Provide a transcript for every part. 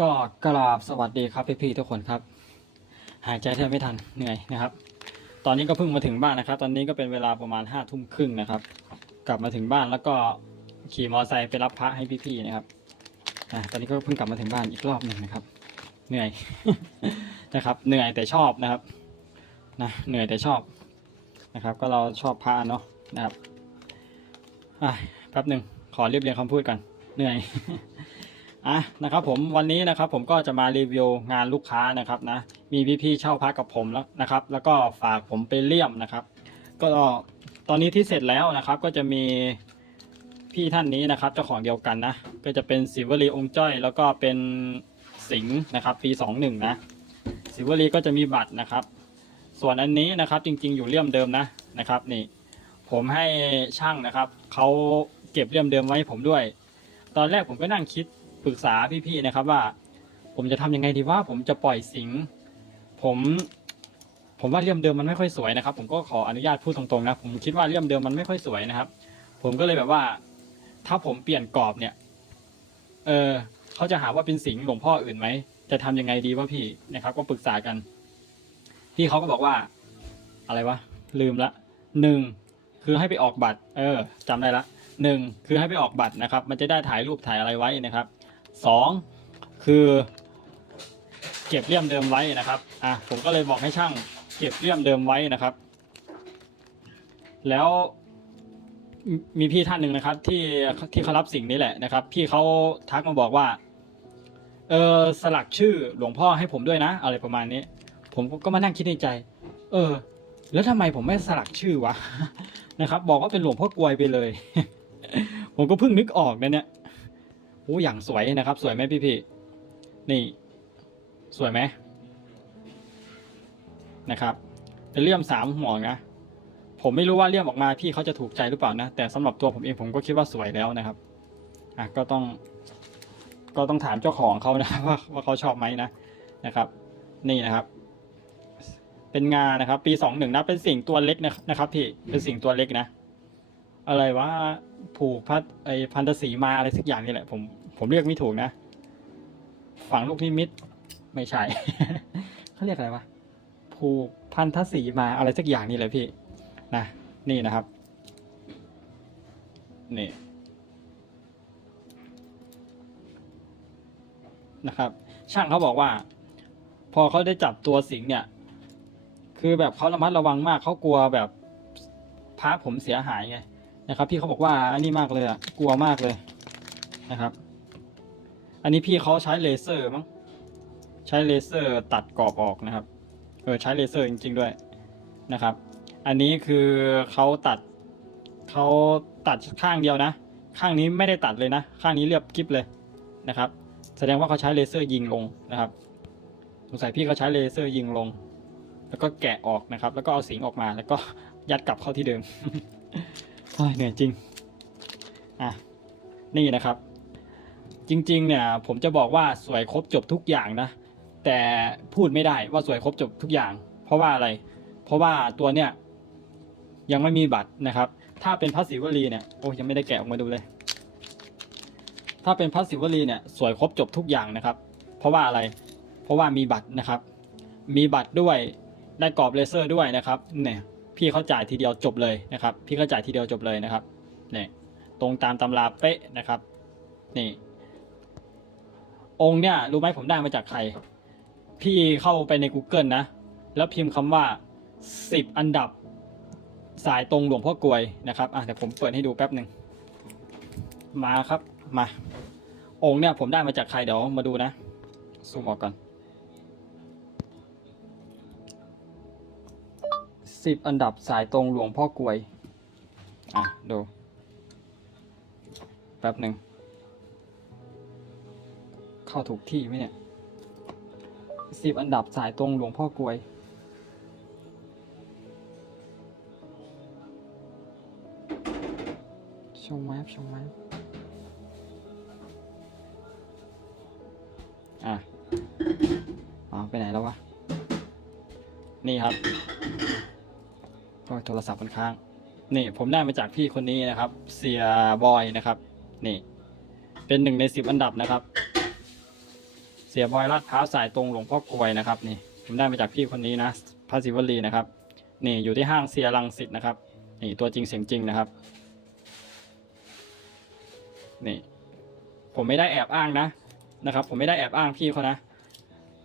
ก็กราบสวัสดีครับพี่ๆทุกคนครับ หายใจแทบไม่ทันเหนื่อยนะครับ ตอนนี้ก็เพิ่งมาถึงบ้านนะครับ ตอนนี้ก็เป็นเวลาประมาณห้าทุ่มครึ่งนะครับ กลับมาถึงบ้านแล้วก็ขี่มอเตอร์ไซค์ไปรับพระให้พี่ๆนะครับอ่าตอนนี้ก็เพิ่งกลับมาถึงบ้านอีกรอบหนึ่งนะครับ เหนื่อย นะครับ เหนื่อยแต่ชอบนะครับนะเหนื่อยแต่ชอบนะครับ ก็เราชอบพระเนาะนะครับอะแป๊บหนึ่งขอเรียบเรียงคำพูดก่อนเหนื่อย อะนะครับผมวันนี้นะครับผมก็จะมารีวิวงานลูกค้านะครับนะมีพี่ๆเช่าพักกับผมแล้วนะครับ แล้วก็ฝากผมไปเลี่ยมนะครับ ก็ตอนนี้ที่เสร็จแล้วนะครับ ก็จะมีพี่ท่านนี้นะครับเจ้าของเดียวกันนะก็จะเป็นสิวลีองค์จ้อย แล้วก็เป็นสิงห์นะครับ ปีสองหนึ่งนะสิวลีก็จะมีบัตรนะครับ ส่วนอันนี้นะครับจริง ๆ อยู่เลี่ยมเดิมนะนะครับนี่ ผมให้ช่างนะครับเขาเก็บเลี่ยมเดิมไว้ให้ผมด้วย ตอนแรกผมก็นั่งคิด ปรึกษาพี่ๆนะครับว่า ผมจะทำยังไงดีว่าผมจะปล่อยสิง ผม ผมว่าเลี่ยมเดิมมันไม่ค่อยสวยนะครับ ผมก็ขออนุญาตพูดตรงๆนะผมคิดว่าเลี่ยมเดิมมันไม่ค่อยสวยนะครับ ผมก็เลยแบบว่า ถ้าผมเปลี่ยนกรอบเนี่ย เออเขาจะหาว่าเป็นสิงห์หลวงพ่ออื่นไหมจะทำยังไงดีวะพี่นะครับ ก็ปรึกษากันพี่เขาก็บอกว่า อะไรวะลืมละหนึ่งคือให้ไปออกบัตร เออจำได้ละหนึ่งคือให้ไปออกบัตรนะครับ มันจะได้ถ่ายรูปถ่ายอะไรไว้นะครับ สองคือ เก็บเลี่ยมเดิมไว้นะครับอะผมก็เลยบอกให้ช่างเก็บเลี่ยมเดิมไว้นะครับ แล้วมีพี่ท่านหนึ่งนะครับ ที่ที่เขารับสิ่งนี้แหละนะครับ พี่เขาทักมาบอกว่า เออสลักชื่อหลวงพ่อให้ผมด้วยนะ อะไรประมาณนี้ ผมก็มานั่งคิดในใจ เออ แล้วทำไมผมไม่สลักชื่อวะนะครับ บอกว่าเป็นหลวงพ่อกลวยไปเลย ผมก็เพิ่งนึกออกนะเนี่ย อ้อย่างสวยนะครับ สวยไหมพี่พี่นี่ สวยไหมนะครับเป็นเลี่ยมสามหัวนะผมไม่รู้ว่าเลี่ยมออกมาพี่เขาจะถูกใจหรือเปล่านะ แต่สำหรับตัวผมเองผมก็คิดว่าสวยแล้วนะครับอะก็ต้อง ก็ต้องถามเจ้าของเขานะว่าว่าเขาชอบไหมนะนะครับ นี่นะครับ เป็นงานะครับ ปีสองหนึ่งนะเป็นสิ่งตัวเล็กนะนะครับพี่เป็นสิ่งตัวเล็กนะ อะไรว่าผูกพัดไอพันธสีมาอะไรสักอย่างนี่แหละ ผมผมเรียกไม่ถูกนะ ฝังลูกนิมิตไม่ใช่ เขาเรียกอะไรวะผูกพันธสีมาอะไรสักอย่างนี่แหละพี่นะนี่นะครับ นี่นะครับ ช่างเขาบอกว่า พอเขาได้จับตัวสิงเนี่ย คือแบบเขาระมัดระวังมากเขากลัวแบบพระผมเสียหายไง นะครับ พี่เขาบอกว่าอันนี้มากเลยอะกลัวมากเลยนะครับ อันนี้พี่เขาใช้เลเซอร์มั้งใช้เลเซอร์ตัดกรอบออกนะครับเออใช้เลเซอร์จริง ๆ ด้วยนะครับ อันนี้คือเขาตัดเขาตัดข้างเดียวนะ ข้างนี้ไม่ได้ตัดเลยนะ ข้างนี้เรียบกิ๊บเลยนะครับ แสดงว่าเขาใช้เลเซอร์ยิงลงนะครับสงสัยพี่เขาใช้เลเซอร์ยิงลง แล้วก็แกะออกนะครับ แล้วก็เอาสิงออกมา แล้วก็ยัดกลับเข้าที่เดิม เหนื่อยจริง อะ นี่นะครับ จริง ๆ เนี่ย ผมจะบอกว่าสวยครบจบทุกอย่างนะ แต่พูดไม่ได้ว่าสวยครบจบทุกอย่าง เพราะว่าอะไร เพราะว่าตัวเนี่ย ยังไม่มีบัตรนะครับ ถ้าเป็นพระศิวลีเนี่ย โอ้ยังไม่ได้แกะออกมาดูเลย ถ้าเป็นพระศิวลีเนี่ย สวยครบจบทุกอย่างนะครับ เพราะว่าอะไร เพราะว่ามีบัตรนะครับ มีบัตรด้วย ได้กรอบเลเซอร์ด้วยนะครับ เนี่ย พี่เขาจ่ายทีเดียวจบเลยนะครับ พี่เขาจ่ายทีเดียวจบเลยนะครับนี่ตรงตามตำราเป๊ะนะครับนี่องค์เนี่ยรู้ไหมผมได้มาจากใคร พี่เข้าไปใน Google นะ แล้วพิมพ์คำว่าสิบอันดับสายตรงหลวงพ่อกลวยนะครับอะเดี๋ยวผมเปิดให้ดูแป๊บหนึ่งมาครับมา องค์เนี่ยผมได้มาจากใครเดี๋ยวมาดูนะซูมออกก่อน สิบอันดับสายตรงหลวงพ่อกลวย อะ ดู แป๊บหนึ่ง เข้าถูกที่ไหมเนี่ยสิบอันดับสายตรงหลวงพ่อกลวย ชมแวบชมแวบอะอ๋อไปไหนแล้ววะ นี่ครับ ก็โทรศัพท์มันค้างนี่ผมได้มาจากพี่คนนี้นะครับ เสียบอยนะครับ นี่ เป็นหนึ่งในสิบอันดับนะครับ เสียบอยลาดพร้าวสายตรงหลวงพ่อกลวยนะครับ นี่ ผมได้มาจากพี่คนนี้นะพระศิวลีนะครับ นี่อยู่ที่ห้างเซียรังสิตนะครับ นี่ตัวจริงเสียงจริงนะครับ นี่ ผมไม่ได้แอบอ้างนะนะครับ ผมไม่ได้แอบอ้างพี่เขานะ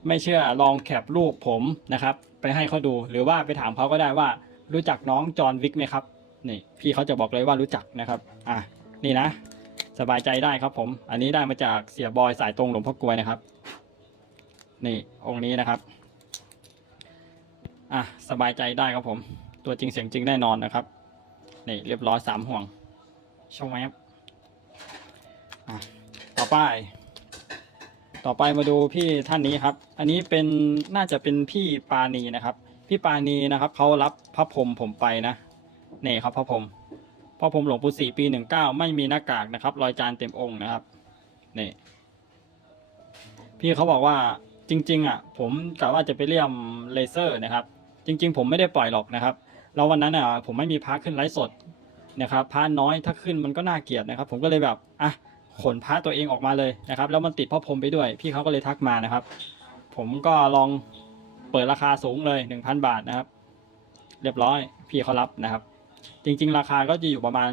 ไม่เชื่อลองแคปรูปผมนะครับ ไปให้เขาดูหรือว่าไปถามเขาก็ได้ว่า รู้จักน้องจอห์นวิกไหมครับนี่พี่เขาจะบอกเลยว่ารู้จักนะครับ อะนี่นะ สบายใจได้ครับผม อันนี้ได้มาจากเสียบอยสายตรงหลวงพ่อกลวยนะครับ นี่องค์นี้นะครับ อะสบายใจได้ครับผม ตัวจริงเสียงจริงแน่นอนนะครับนี่เรียบร้อยสามห่วงชมไหมครับอะต่อไป ต่อไปมาดูพี่ท่านนี้ครับ อันนี้เป็นน่าจะเป็นพี่ปาณีนะครับ พี่ปาณีนะครับเขารับพระพรมผมไปนะนี่ครับพระพรมพระพรมหลวงปู่ศรีปีหนึ่งเก้าไม่มีหน้ากากนะครับ รอยจานเต็มองค์นะครับนี่พี่เขาบอกว่าจริง ๆ อะ ผมกะว่าจะไปเลี่ยมเลเซอร์นะครับ จริง ๆ ผมไม่ได้ปล่อยหรอกนะครับแล้ววันนั้นอะผมไม่มีพระขึ้นไลฟ์สดนะครับพระน้อยถ้าขึ้นมันก็น่าเกลียดนะครับ ผมก็เลยแบบอะขนพระตัวเองออกมาเลยนะครับ แล้วมันติดพ่อพรมไปด้วย พี่เขาก็เลยทักมานะครับ ผมก็ลอง เปิดราคาสูงเลย1,000บาทนะครับ เรียบร้อย พี่เขารับนะครับ จริง ๆ ราคาก็จะอยู่ประมาณ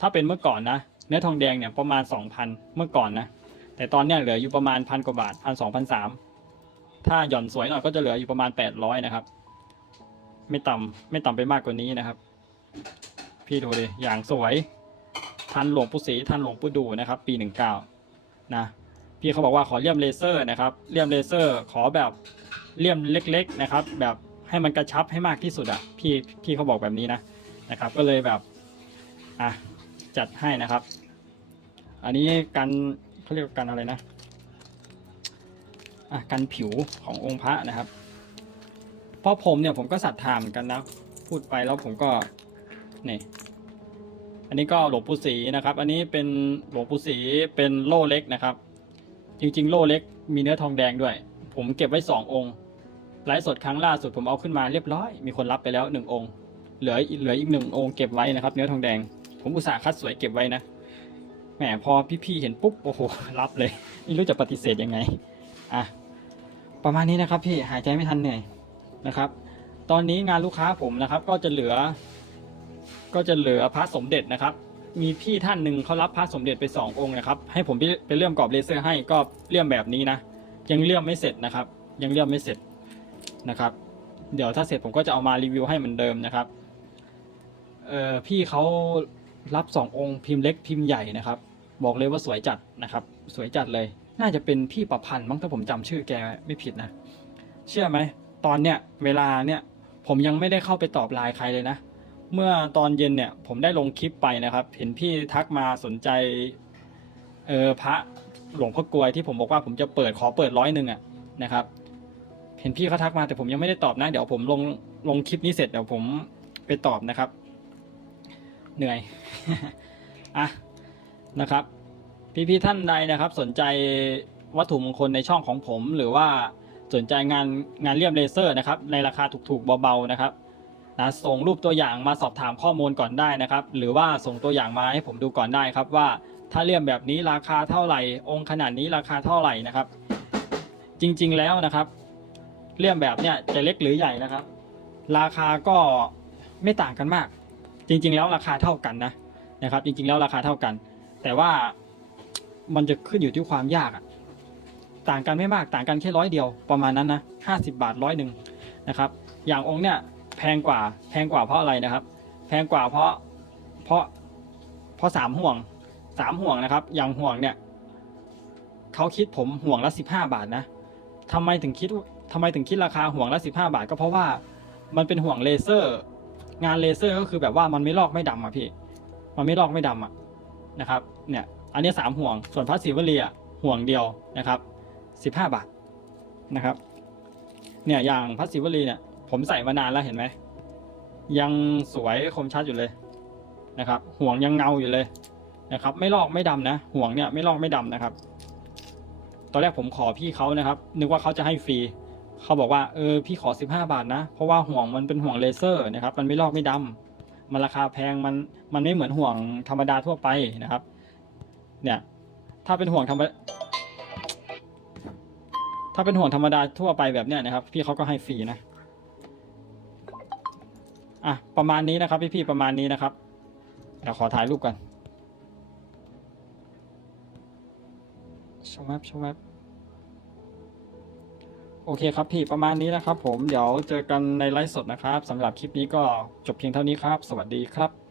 ถ้าเป็นเมื่อก่อนนะเนื้อทองแดงเนี่ยประมาณ2,000เมื่อก่อนนะแต่ตอนเนี้ยเหลืออยู่ประมาณพันกว่าบาทพันสองพันสามถ้าหย่อนสวยหน่อยก็จะเหลืออยู่ประมาณ800นะครับ ไม่ต่ำไม่ต่ำไปมากกว่านี้นะครับ พี่ดูดิอย่างสวย ทันหลวงปู่ศรีทันหลวงปู่ดูนะครับ ปีหนึ่งเก้านะพี่เขาบอกว่าขอเลี่ยมเลเซอร์นะครับเลี่ยมเลเซอร์ ขอแบบ เลี่ยมเล็ก ๆนะครับ แบบให้มันกระชับให้มากที่สุดอะพี่พี่เขาบอกแบบนี้นะนะครับ ก็เลยแบบอะจัดให้นะครับ อันนี้กันเขาเรียกกันอะไรนะอะกันผิวขององค์พระนะครับเพราะผมเนี่ยผมก็ศรัทธาเหมือนกันนะพูดไปแล้วผมก็นี่อันนี้ก็หลวงปู่ศรีนะครับ อันนี้เป็นหลวงปู่ศรีเป็นโล่เล็กนะครับ จริง ๆ โล่เล็กมีเนื้อทองแดงด้วย ผมเก็บไว้สององค์ ไลฟ์สดครั้งล่าสุดผมเอาขึ้นมาเรียบร้อย มีคนรับไปแล้วหนึ่งองค์ เหลือเหลืออีกหนึ่งองค์เก็บไว้นะครับ เนื้อทองแดง ผมอุตส่าห์คัดสวยเก็บไว้นะ แหมพอพี่ๆเห็นปุ๊บโอ้โหรับเลย ไม่รู้จะปฏิเสธยังไง อะ ประมาณนี้นะครับพี่หายใจไม่ทันเหนื่อยนะครับ ตอนนี้งานลูกค้าผมนะครับ ก็จะเหลือ ก็จะเหลือพระสมเด็จนะครับ มีพี่ท่านหนึ่งเขารับพระสมเด็จไปสององค์นะครับ ให้ผมไปเลื่อมกรอบเลเซอร์ให้ก็เลื่อมแบบนี้นะ ยังเลื่อมไม่เสร็จนะครับ ยังเลื่อมไม่เสร็จ นะครับ เดี๋ยวถ้าเสร็จผมก็จะเอามารีวิวให้เหมือนเดิมนะครับเอ่อพี่เขารับสององค์พิมพ์เล็กพิมพ์ใหญ่นะครับ บอกเลยว่าสวยจัดนะครับ สวยจัดเลย น่าจะเป็นพี่ประพันธ์มั้งถ้าผมจำชื่อแกไม่ผิดนะ เชื่อไหมตอนเนี้ยเวลาเนี่ยผมยังไม่ได้เข้าไปตอบไลน์ใครเลยนะ เมื่อตอนเย็นเนี่ยผมได้ลงคลิปไปนะครับ เห็นพี่ทักมาสนใจเออพระหลวงพ่อกลวยที่ผมบอกว่าผมจะเปิดขอเปิดร้อยหนึ่งอะนะครับ เห็นพี่เขาทักมาแต่ผมยังไม่ได้ตอบนะ เดี๋ยวผมลงลงคลิปนี้เสร็จเดี๋ยวผมไปตอบนะครับ เหนื่อยอะนะครับ พี่ๆท่านใดนะครับ สนใจวัตถุมงคลในช่องของผม หรือว่าสนใจงานงานเลี่ยมเลเซอร์นะครับ ในราคาถูกๆเบาๆนะครับนะส่งรูปตัวอย่างมาสอบถามข้อมูลก่อนได้นะครับ หรือว่าส่งตัวอย่างมาให้ผมดูก่อนได้ครับ ว่าถ้าเลี่ยมแบบนี้ราคาเท่าไหร่ องค์ขนาดนี้ราคาเท่าไหร่นะครับ จริง ๆ แล้วนะครับ เลี่ยมแบบเนี้ยจะเล็กหรือใหญ่นะครับ ราคาก็ไม่ต่างกันมาก จริง ๆ แล้วราคาเท่ากันนะนะครับ จริง ๆ แล้วราคาเท่ากัน แต่ว่ามันจะขึ้นอยู่ที่ความยากอะต่างกันไม่มากต่างกันแค่ร้อยเดียวประมาณนั้นนะห้าสิบาทร้อยหนึ่งนะครับ อย่างองค์เนี้ยแพงกว่าแพงกว่าเพราะอะไรนะครับ แพงกว่าเพราะเพราะเพราะสามห่วงสามห่วงนะครับ อย่างห่วงเนี่ยเขาคิดผมห่วงละสิบห้าบาทนะทำไมถึงคิด ทำไมถึงคิดราคาห่วงละสิบห้าบาท ก็เพราะว่ามันเป็นห่วงเลเซอร์ งานเลเซอร์ก็คือแบบว่ามันไม่ลอกไม่ดำอะพี่ มันไม่ลอกไม่ดำอะนะครับ เนี่ย อันนี้สามห่วง ส่วนพระศิวลีอะห่วงเดียวนะครับสิบห้าบาทนะครับ เนี่ยอย่างพระศิวลีเนี่ยผมใส่มานานแล้วเห็นไหม ยังสวยคมชัดอยู่เลยนะครับ ห่วงยังเงาอยู่เลยนะครับ ไม่ลอกไม่ดำนะ ห่วงเนี่ยไม่ลอกไม่ดำนะครับ ตอนแรกผมขอพี่เขานะครับ นึกว่าเขาจะให้ฟรี เขาบอกว่าเออพี่ขอ 15 บาทนะ เพราะว่าห่วงมันเป็นห่วงเลเซอร์นะครับ มันไม่ลอกไม่ดำมันราคาแพงมันมันไม่เหมือนห่วงธรรมดาทั่วไปนะครับ เนี่ย ถ้าเป็นห่วงธรรมถ้าเป็นห่วงธรรมดาทั่วไปแบบเนี้ยนะครับ พี่เขาก็ให้ฟรีนะอะประมาณนี้นะครับ พี่ๆประมาณนี้นะครับเดี๋ยวขอถ่ายรูปกันชมแวบชมแวบ โอเคครับพี่ประมาณนี้นะครับผมเดี๋ยวเจอกันในไลฟ์สดนะครับสำหรับคลิปนี้ก็จบเพียงเท่านี้ครับ สวัสดีครับ